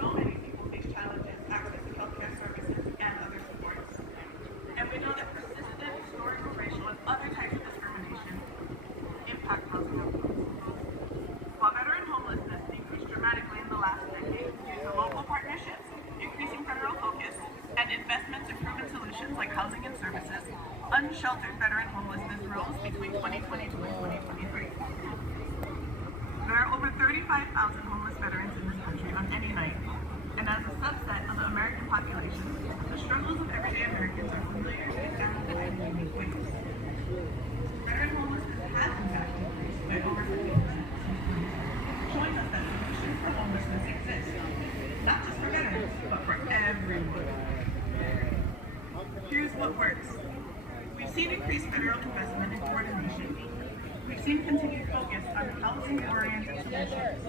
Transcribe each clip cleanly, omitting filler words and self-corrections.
so many people face challenges accessing healthcare services and other supports. And we know that persistent historical, racial, and other types of discrimination impact housing outcomes. While veteran homelessness decreased dramatically in the last decade due to local partnerships, increasing federal focus, and investments in proven solutions like housing and services, unsheltered veteran homelessness rose between 2022 and 2023. There are over 35,000 homeless veterans in this country on any night, and as a subset of the American population, the struggles of everyday Americans are familiar and in unique ways. Veteran homelessness has in fact increased by over 50%, showing us that solutions for homelessness exist, not just for veterans, but for everyone. Here's what works. We've seen increased federal investment and coordination. We've seen continued focus on housing-oriented solutions.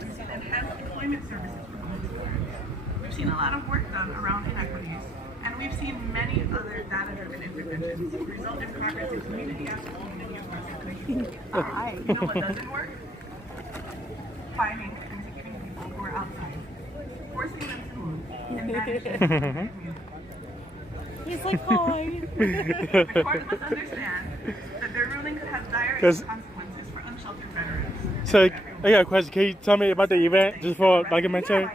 We've seen enhanced employment services for homeless veterans. We've seen a lot of work done around inequities, and we've seen many other data-driven interventions result in progress in community after community across the country. You know what doesn't work? Finding and keeping people who are outside, forcing them to move, and managing their community. He's like, hi. The court must understand that their ruling could have dire consequences for unsheltered veterans. So, I got a question. Can you tell me about the event just for documentary?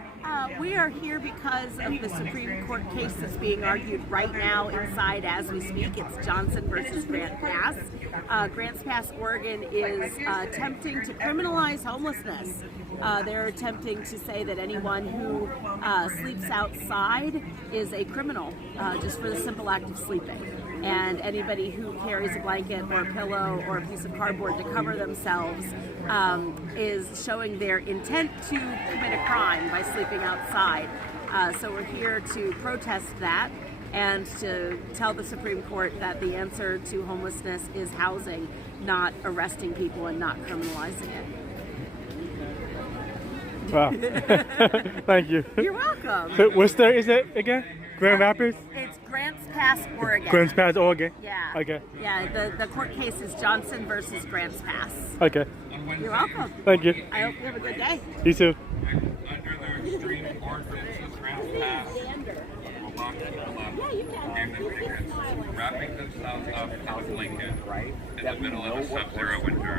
We are here because of the Supreme Court case that's being argued right now inside as we speak. It's Johnson versus Grants Pass. Grants Pass, Oregon is attempting to criminalize homelessness. They're attempting to say that anyone who sleeps outside is a criminal just for the simple act of sleeping. And anybody who carries a blanket or a pillow or a piece of cardboard to cover themselves is showing their intent to commit a crime by sleeping outside. So we're here to protest that and to tell the Supreme Court that the answer to homelessness is housing, not arresting people and not criminalizing it. Wow. Thank you. You're welcome. So what state is it again? Grand Rapids? It's Grants Pass, Oregon. Grants Pass, Oregon? Yeah. Okay. Yeah, the court case is Johnson versus Grants Pass. Okay. You're welcome. Thank you. I hope you have a good day. You too. Under the extreme ordinances, Grants Pass gave them tickets, wrapping themselves up in Lincoln in the middle of a sub-zero winter.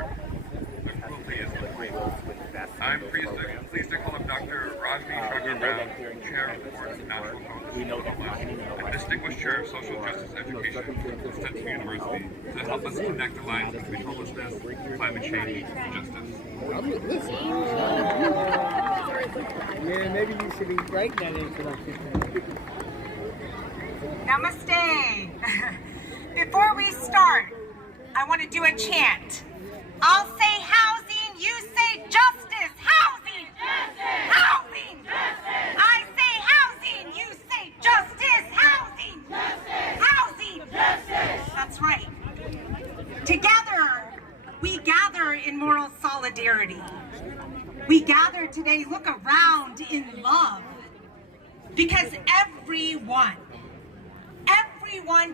The cruelty is I'm pleased to call up Dr. Rajvi Shankar Brown, Chair of the Board of National Council and Distinguished Chair of Social Justice Education at Stanford University, to help us connect the lines between homelessness, climate change, and justice. Yeah, maybe you should be writing that introduction. Namaste. Before we start, I want to do a chant. I'll say housing, you say justice. Housing! Justice! Housing! Justice! I say housing, you say justice. Housing! Justice! Housing! Justice! That's right. Together, we gather in moral solidarity. We gather today, look around in love. Because everyone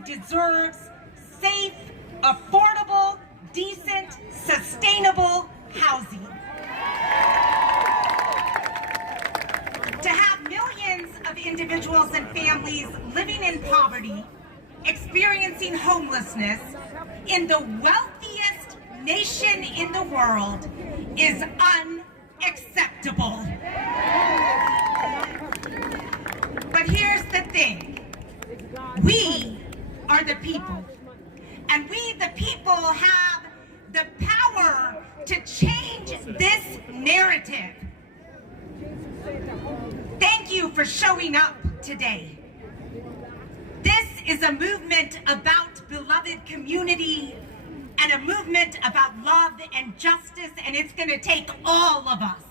deserves safe, affordable, decent, sustainable housing. To have millions of individuals and families living in poverty, experiencing homelessness in the wealthiest nation in the world is unacceptable. But here's the thing. We are the people. And we, the people, have the power to change this narrative. Thank you for showing up today. This is a movement about beloved community and a movement about love and justice, and it's going to take all of us.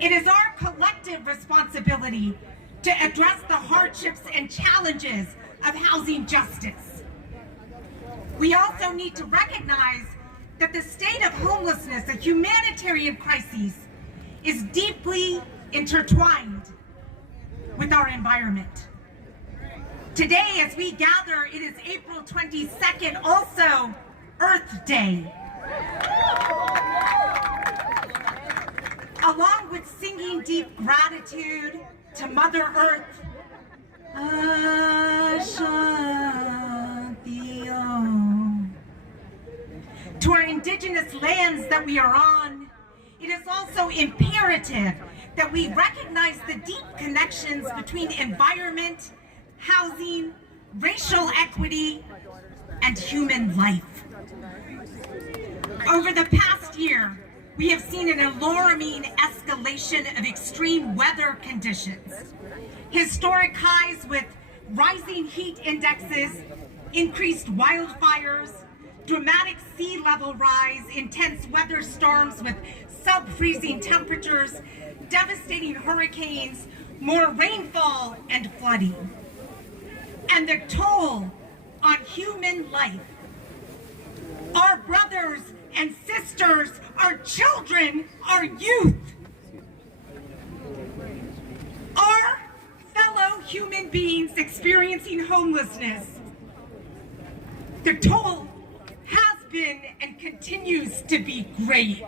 It is our collective responsibility to address the hardships and challenges of housing justice. We also need to recognize that the state of homelessness, a humanitarian crisis, is deeply intertwined with our environment. Today, as we gather, it is April 22nd, also Earth Day. along with singing deep gratitude to Mother Earth. Ashanti Om. To our indigenous lands that we are on, it is also imperative that we recognize the deep connections between environment, housing, racial equity, and human life. Over the past year, we have seen an alarming escalation of extreme weather conditions. Historic highs with rising heat indexes, increased wildfires, dramatic sea level rise, intense weather storms with sub-freezing temperatures, devastating hurricanes, more rainfall and flooding. And the toll on human life. Our brothers and sisters, our children, our youth, our fellow human beings experiencing homelessness. The toll has been and continues to be grave.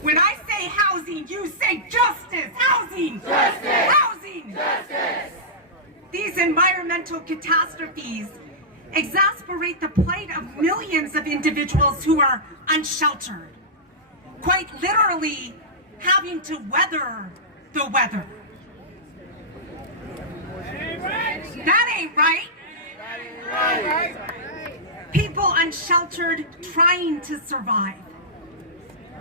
When I say housing, you say justice. Housing! Justice! Housing! Justice! These environmental catastrophes exasperate the plight of millions of individuals who are unsheltered, quite literally having to weather the weather. That ain't right. People unsheltered trying to survive.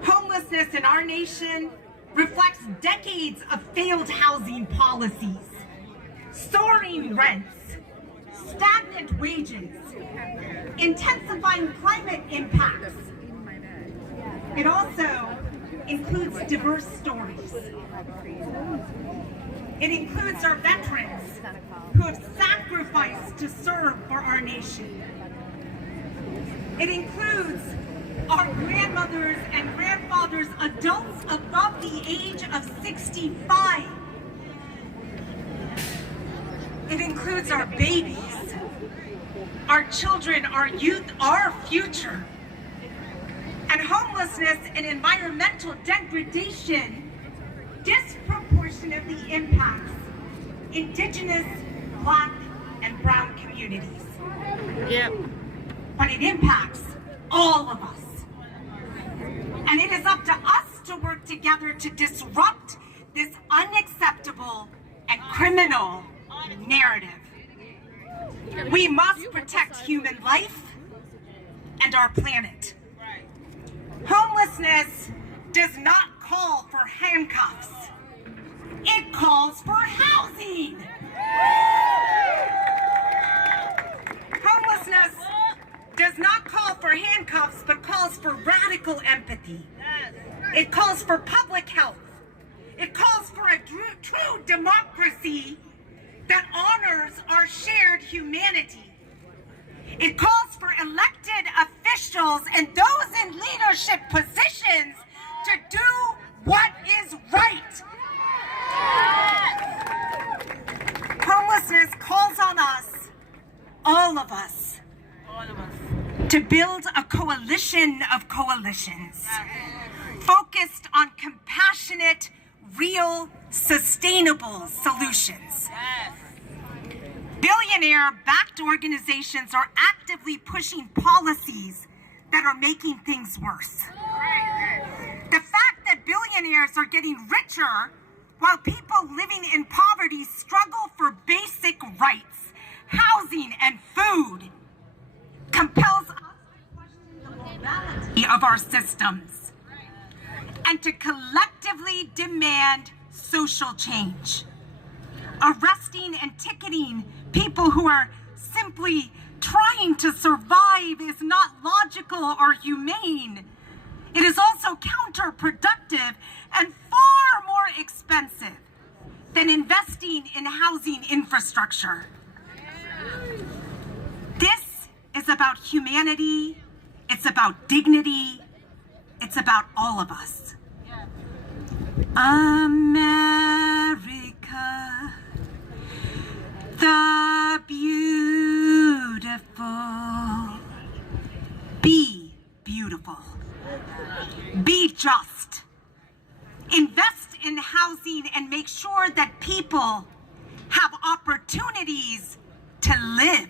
Homelessness in our nation reflects decades of failed housing policies, soaring rents, stagnant wages, intensifying climate impacts. It also includes diverse stories. It includes our veterans who have sacrificed to serve for our nation. It includes our grandmothers and grandfathers, adults above the age of 65. It includes our babies, our children, our youth, our future. And homelessness and environmental degradation disproportionately impacts Indigenous, Black, and Brown communities. Yep. But it impacts all of us. And it is up to us to work together to disrupt this unacceptable and criminal narrative. We must protect human life and our planet. Homelessness does not call for handcuffs. It calls for housing. Homelessness does not call for handcuffs, but calls for radical empathy. It calls for public health. It calls for a true democracy that honors our shared humanity. It calls for elected officials and those in leadership positions to do what is right. Homelessness calls on us, all of us, to build a coalition of coalitions focused on compassionate, real, sustainable solutions. Billionaire-backed organizations are actively pushing policies that are making things worse. The fact that billionaires are getting richer while people living in poverty struggle for basic rights, housing, and food compels us to question the morality of our systems and to collectively demand social change. Arresting and ticketing people who are simply trying to survive is not logical or humane. It is also counterproductive and far more expensive than investing in housing infrastructure. This is about humanity, it's about dignity, it's about all of us. America, the beautiful. Be beautiful. Be just. in housing and make sure that people have opportunities to live.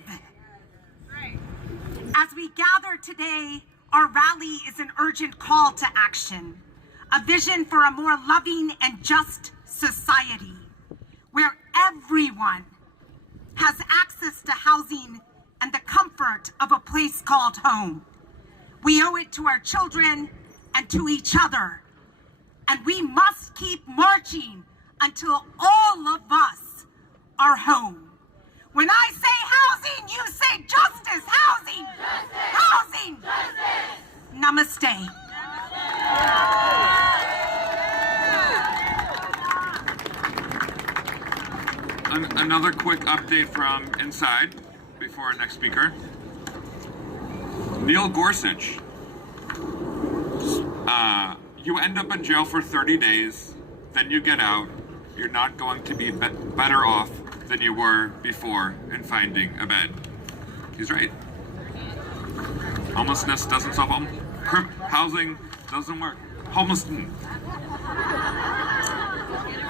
As we gather today, our rally is an urgent call to action, a vision for a more loving and just society where everyone has access to housing and the comfort of a place called home. We owe it to our children and to each other, and we must keep marching until all of us are home. When I say housing, you say justice. Housing! Justice! Housing! Justice! Namaste. Another quick update from inside before our next speaker. Neil Gorsuch. You end up in jail for 30 days, then you get out. You're not going to be better off than you were before in finding a bed. He's right. Homelessness doesn't solve housing doesn't work.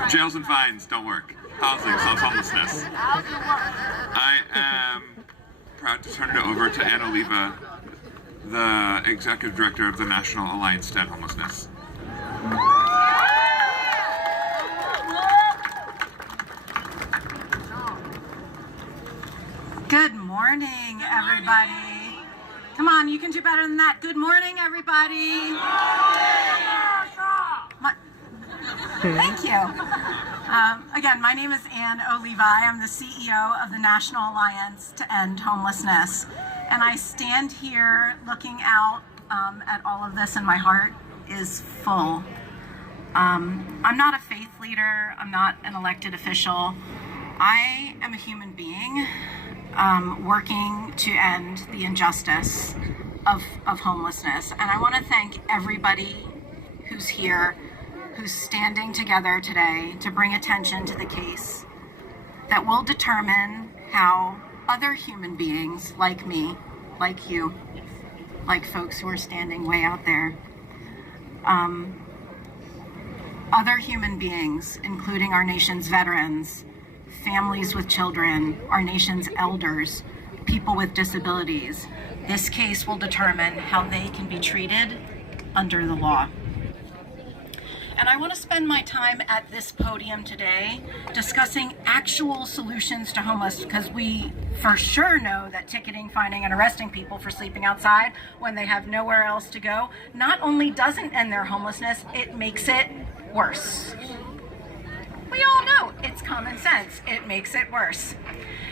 Jails and fines don't work. Housing solves homelessness. I am proud to turn it over to Ann Oliva, the Executive Director of the National Alliance to End Homelessness. Good morning, everybody. Come on, you can do better than that. Good morning, everybody. Thank you. Again, my name is Ann Oliva. I am the CEO of the National Alliance to End Homelessness. And I stand here looking out at all of this, and my heart is full. I'm not a faith leader. I'm not an elected official. I am a human being working to end the injustice of homelessness. And I want to thank everybody who's here, who's standing together today to bring attention to the case that will determine how other human beings like me, like you, like folks who are standing way out there, other human beings, including our nation's veterans, families with children, our nation's elders, people with disabilities. This case will determine how they can be treated under the law. And I want to spend my time at this podium today discussing actual solutions to homelessness, because we for sure know that ticketing, fining, and arresting people for sleeping outside when they have nowhere else to go not only doesn't end their homelessness, it makes it worse. We all know it's common sense. It makes it worse.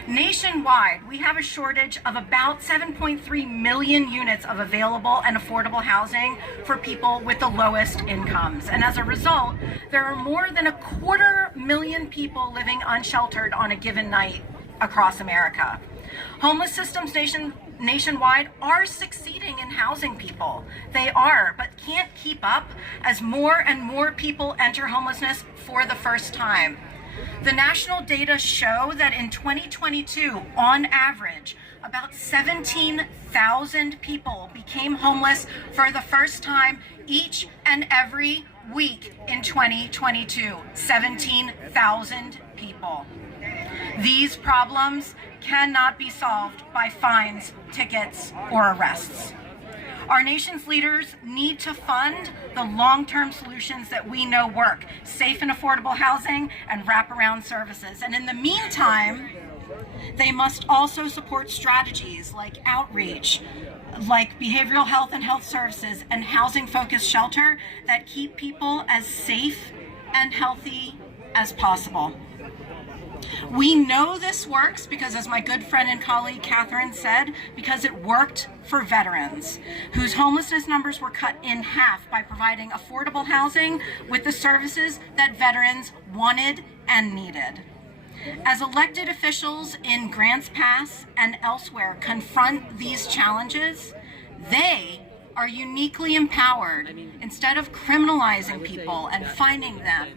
Nationwide, we have a shortage of about 7.3 million units of available and affordable housing for people with the lowest incomes. And as a result, there are more than 250,000 people living unsheltered on a given night across America. Homeless systems nationwide are succeeding in housing people. They are, but can't keep up as more and more people enter homelessness for the first time. The national data show that in 2022, on average, about 17,000 people became homeless for the first time each and every week in 2022. 17,000 people. These problems cannot be solved by fines, tickets, or arrests. Our nation's leaders need to fund the long-term solutions that we know work: safe and affordable housing and wraparound services. And in the meantime, they must also support strategies like outreach, like behavioral health and health services, and housing-focused shelter that keep people as safe and healthy as possible. We know this works because, as my good friend and colleague Catherine said, because it worked for veterans whose homelessness numbers were cut in half by providing affordable housing with the services that veterans wanted and needed. As elected officials in Grants Pass and elsewhere confront these challenges, they are uniquely empowered. Instead of criminalizing people and fining them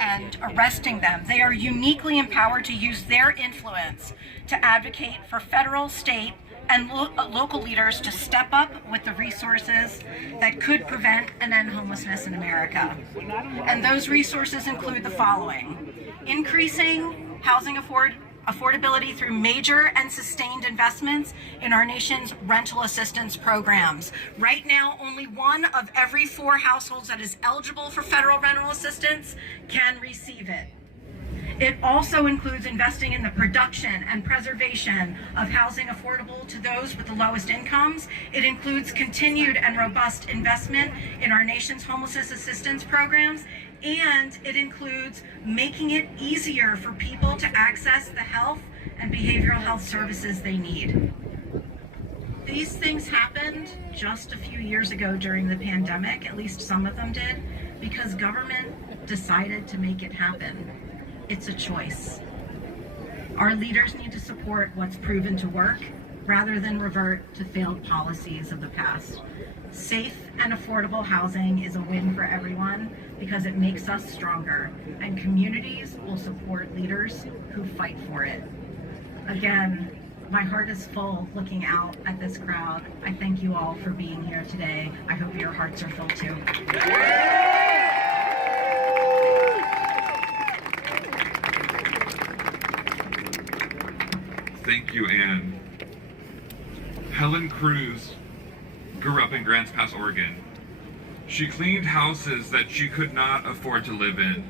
and arresting them, they are uniquely empowered to use their influence to advocate for federal, state, and local leaders to step up with the resources that could prevent and end homelessness in America. And those resources include the following: increasing housing affordability through major and sustained investments in our nation's rental assistance programs. Right now, only 1 of every 4 households that is eligible for federal rental assistance can receive it. It also includes investing in the production and preservation of housing affordable to those with the lowest incomes. It includes continued and robust investment in our nation's homelessness assistance programs, and it includes making it easier for people to access the health and behavioral health services they need. These things happened just a few years ago during the pandemic, at least some of them did, because government decided to make it happen. It's a choice. Our leaders need to support what's proven to work rather than revert to failed policies of the past. Safe and affordable housing is a win for everyone because it makes us stronger, and communities will support leaders who fight for it. Again, my heart is full looking out at this crowd. I thank you all for being here today. I hope your hearts are full too. Thank you, Anne. Helen Cruz grew up in Grants Pass, Oregon. She cleaned houses that she could not afford to live in.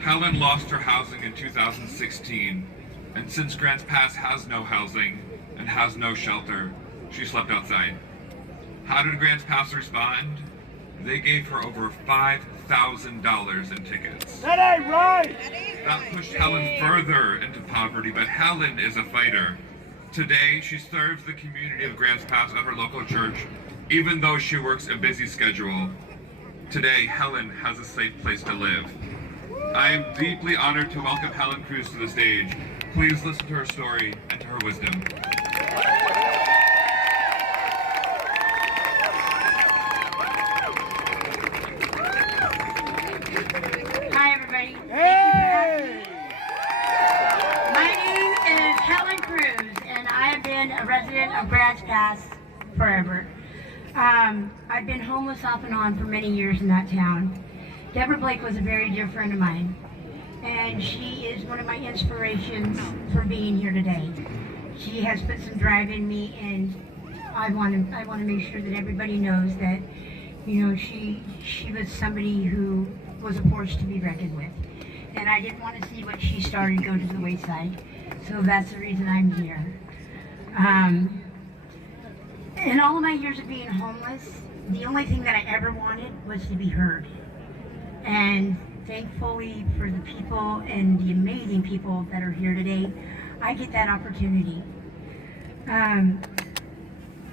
Helen lost her housing in 2016, and since Grants Pass has no housing and has no shelter, she slept outside. How did Grants Pass respond? They gave her over $5,000 in tickets. That ain't right! That pushed Helen further into poverty, but Helen is a fighter. Today, she serves the community of Grants Pass at her local church, even though she works a busy schedule. Today, Helen has a safe place to live. I am deeply honored to welcome Helen Cruz to the stage. Please listen to her story and to her wisdom. Hi, everybody. Hey! My name is Helen Cruz, and I have been a resident of Grants Pass forever. I've been homeless off and on for many years in that town. Deborah Blake was a very dear friend of mine, and she is one of my inspirations for being here today. She has put some drive in me, and I want to make sure that everybody knows that, you know, she was somebody who was a force to be reckoned with. And I didn't want to see what she started go to the wayside. So that's the reason I'm here. In all of my years of being homeless, the only thing that I ever wanted was to be heard. And thankfully for the people and the amazing people that are here today, I get that opportunity.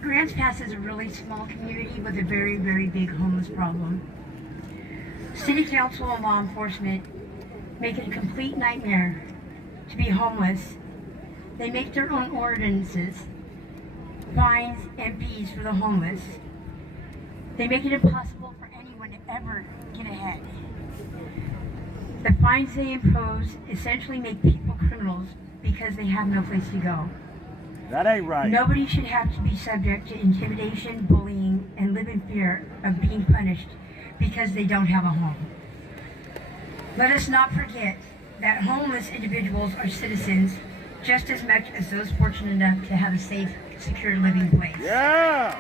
Grants Pass is a really small community with a very, very big homeless problem. City Council and law enforcement make it a complete nightmare to be homeless. They make their own ordinances, fines, and fees for the homeless. They make it impossible for anyone to ever get ahead. The fines they impose essentially make people criminals because they have no place to go. That ain't right. Nobody should have to be subject to intimidation, bullying, and live in fear of being punished because they don't have a home. Let us not forget that homeless individuals are citizens just as much as those fortunate enough to have a safe, secure living place. Yeah!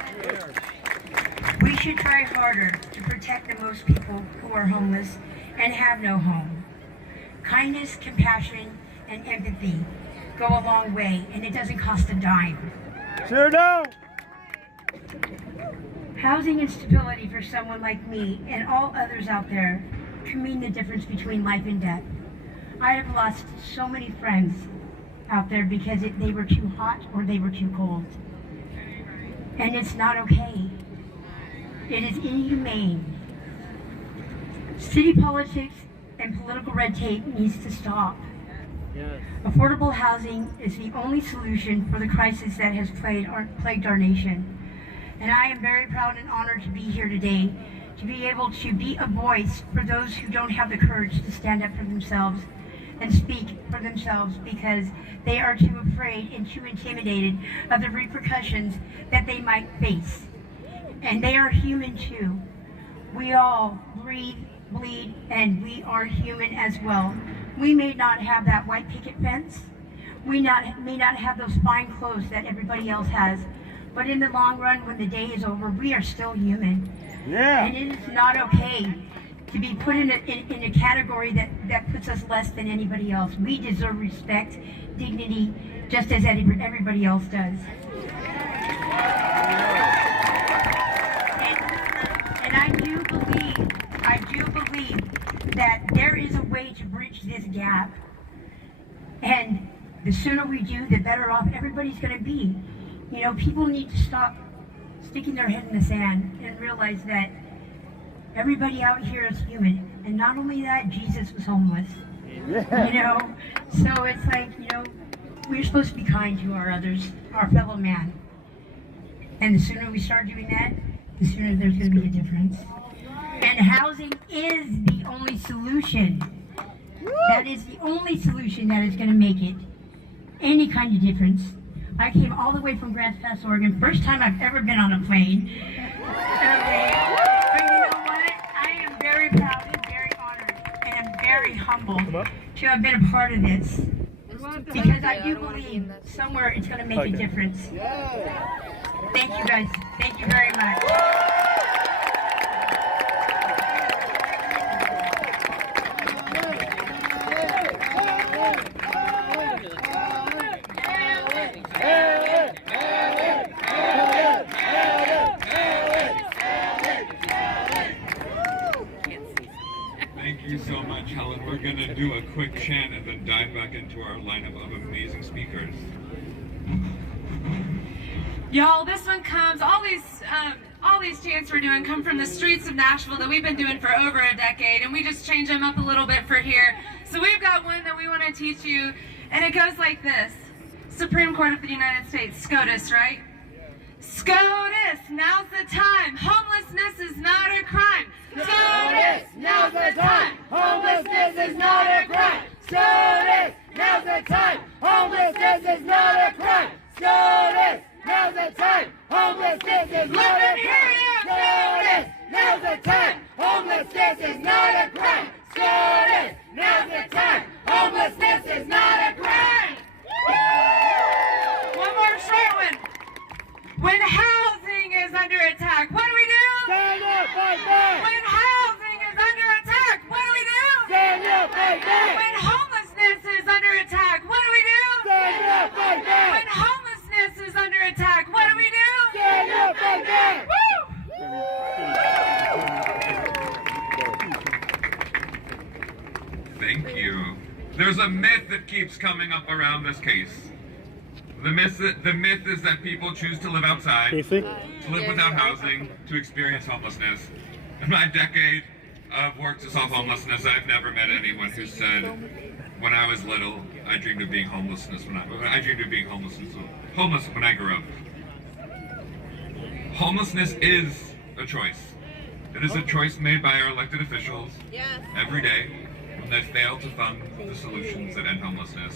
We should try harder to protect the most people who are homeless and have no home. Kindness, compassion, and empathy go a long way, and it doesn't cost a dime. Sure don't! Housing instability for someone like me and all others out there can mean the difference between life and death. I have lost so many friends out there because they were too hot or they were too cold. And it's not okay. It is inhumane. City politics and political red tape needs to stop. Yes. Affordable housing is the only solution for the crisis that has plagued our nation. And I am very proud and honored to be here today, to be able to be a voice for those who don't have the courage to stand up for themselves and speak for themselves because they are too afraid and too intimidated of the repercussions that they might face. And they are human too. We all breathe, bleed, and we are human as well. We may not have that white picket fence. We may not have those fine clothes that everybody else has. But in the long run, when the day is over, we are still human. Yeah. And it is not okay to be put in a category that puts us less than anybody else. We deserve respect, dignity, just as everybody else does. And I do believe that there is a way to bridge this gap. And the sooner we do, the better off everybody's going to be. You know, people need to stop sticking their head in the sand and realize that everybody out here is human. And not only that, Jesus was homeless. Yeah. You know, so it's like, you know, we're supposed to be kind to our others, our fellow man. And the sooner we start doing that, the sooner there's going to be a difference. And housing is the only solution. That is the only solution that is going to make it any kind of difference. I came all the way from Grants Pass, Oregon. First time I've ever been on a plane. But you know what? I am very proud and very honored and I'm very humbled to have been a part of this. Because I do believe somewhere it's going to make a difference. Thank you guys. Thank you very much. Thank you so much, Helen. We're going to do a quick chant and then dive back into our lineup of amazing speakers. Y'all, this one comes, all these chants we're doing come from the streets of Nashville that we've been doing for over a decade, and we just change them up a little bit for here. So we've got one that we want to teach you, and it goes like this. Supreme Court of the United States, SCOTUS, right? SCOTUS, now's the time. Homelessness is not a crime. SCOTUS, now's the time. Homelessness is not a crime. SCOTUS, now's the time. Homelessness is not a crime. SCOTUS, now's the time. Homelessness is not a crime. SCOTUS, now's the time. Homelessness is not a crime. SCOTUS, now's the time. Homelessness is not a crime. One more short one. When housing is under attack, what do we do? Stand up, fight back! When housing is under attack, what do we do? Stand up, fight back! When homelessness is under attack, what do we do? Stand up, fight back! When homelessness is under attack, what do we do? Stand up, fight back! Woo! Thank you. There's a myth that keeps coming up around this case. The myth is that people choose to live outside, Casey? to live without housing, to experience homelessness. In my decade of work to solve homelessness, I've never met anyone who said, when I was little, I dreamed of being homeless when I grew up. Homelessness is a choice. It is a choice made by our elected officials every day when they fail to fund the solutions that end homelessness.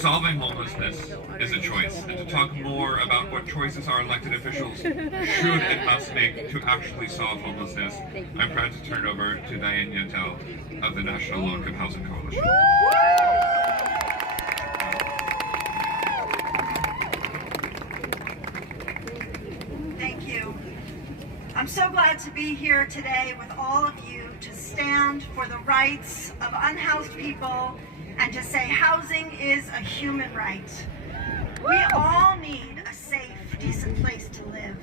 Solving homelessness is a choice, and to talk more about what choices our elected officials should and must make to actually solve homelessness, I'm proud to turn it over to Diane Yantel of the National Low Income Housing Coalition. Thank you. I'm so glad to be here today with all of you to stand for the rights of unhoused people and to say housing is a human right. We all need a safe, decent place to live.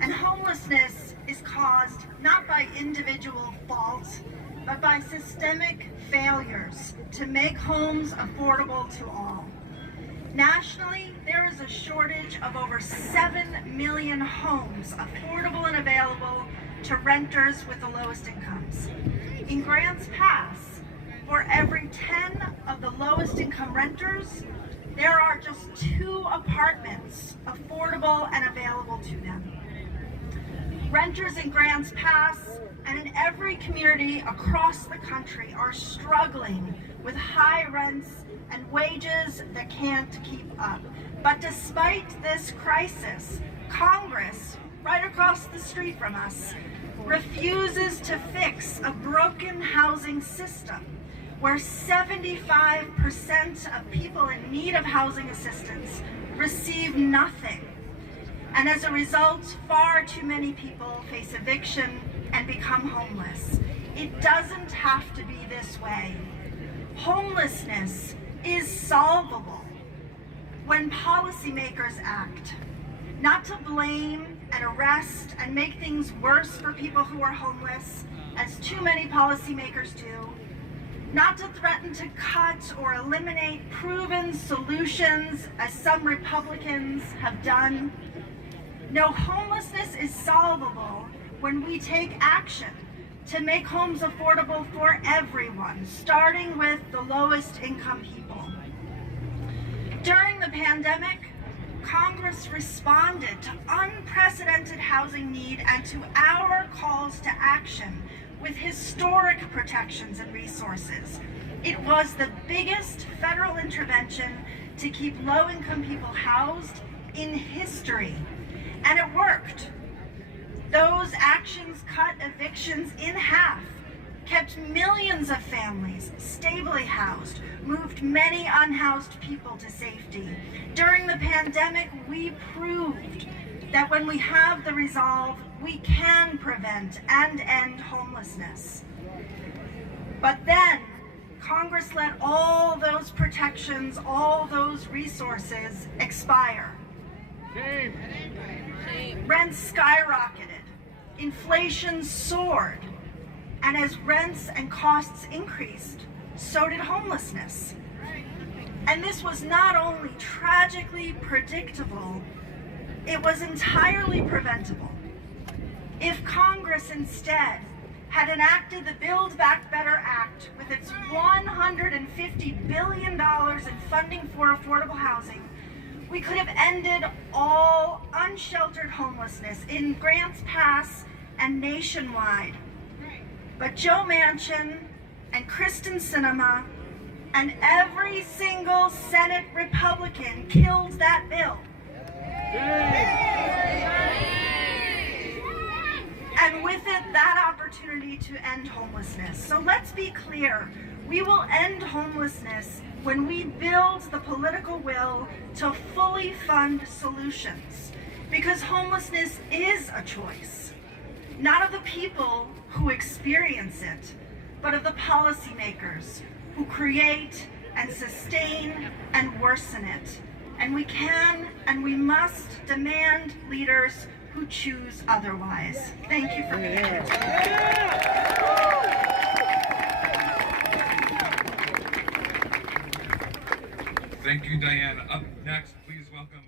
And homelessness is caused not by individual faults, but by systemic failures to make homes affordable to all. Nationally, there is a shortage of over 7 million homes affordable and available to renters with the lowest incomes. In Grants Pass, for every 10 of the lowest income renters, there are just 2 apartments affordable and available to them. Renters in Grants Pass and in every community across the country are struggling with high rents and wages that can't keep up. But despite this crisis, Congress, right across the street from us, refuses to fix a broken housing system where 75% of people in need of housing assistance receive nothing. And as a result, far too many people face eviction and become homeless. It doesn't have to be this way. Homelessness is solvable when policymakers act, not to blame and arrest and make things worse for people who are homeless, as too many policymakers do, not to threaten to cut or eliminate proven solutions, as some Republicans have done. No, homelessness is solvable when we take action to make homes affordable for everyone, starting with the lowest income people. During the pandemic, Congress responded to unprecedented housing need and to our calls to action with historic protections and resources. It was the biggest federal intervention to keep low-income people housed in history, and it worked. Those actions cut evictions in half, kept millions of families stably housed, moved many unhoused people to safety. During the pandemic, we proved that when we have the resolve, we can prevent and end homelessness. But then, Congress let all those protections, all those resources expire. Rents skyrocketed, inflation soared, and as rents and costs increased, so did homelessness. And this was not only tragically predictable, it was entirely preventable. If Congress instead had enacted the Build Back Better Act with its $150 billion in funding for affordable housing, we could have ended all unsheltered homelessness in Grants Pass and nationwide. But Joe Manchin and Kristen Sinema and every single Senate Republican killed that bill. And with it, that opportunity to end homelessness. So let's be clear, we will end homelessness when we build the political will to fully fund solutions. Because homelessness is a choice, not of the people who experience it, but of the policymakers who create and sustain and worsen it. And we can and we must demand leaders who choose otherwise. Thank you for being here. Thank you, Diane. Up next, please welcome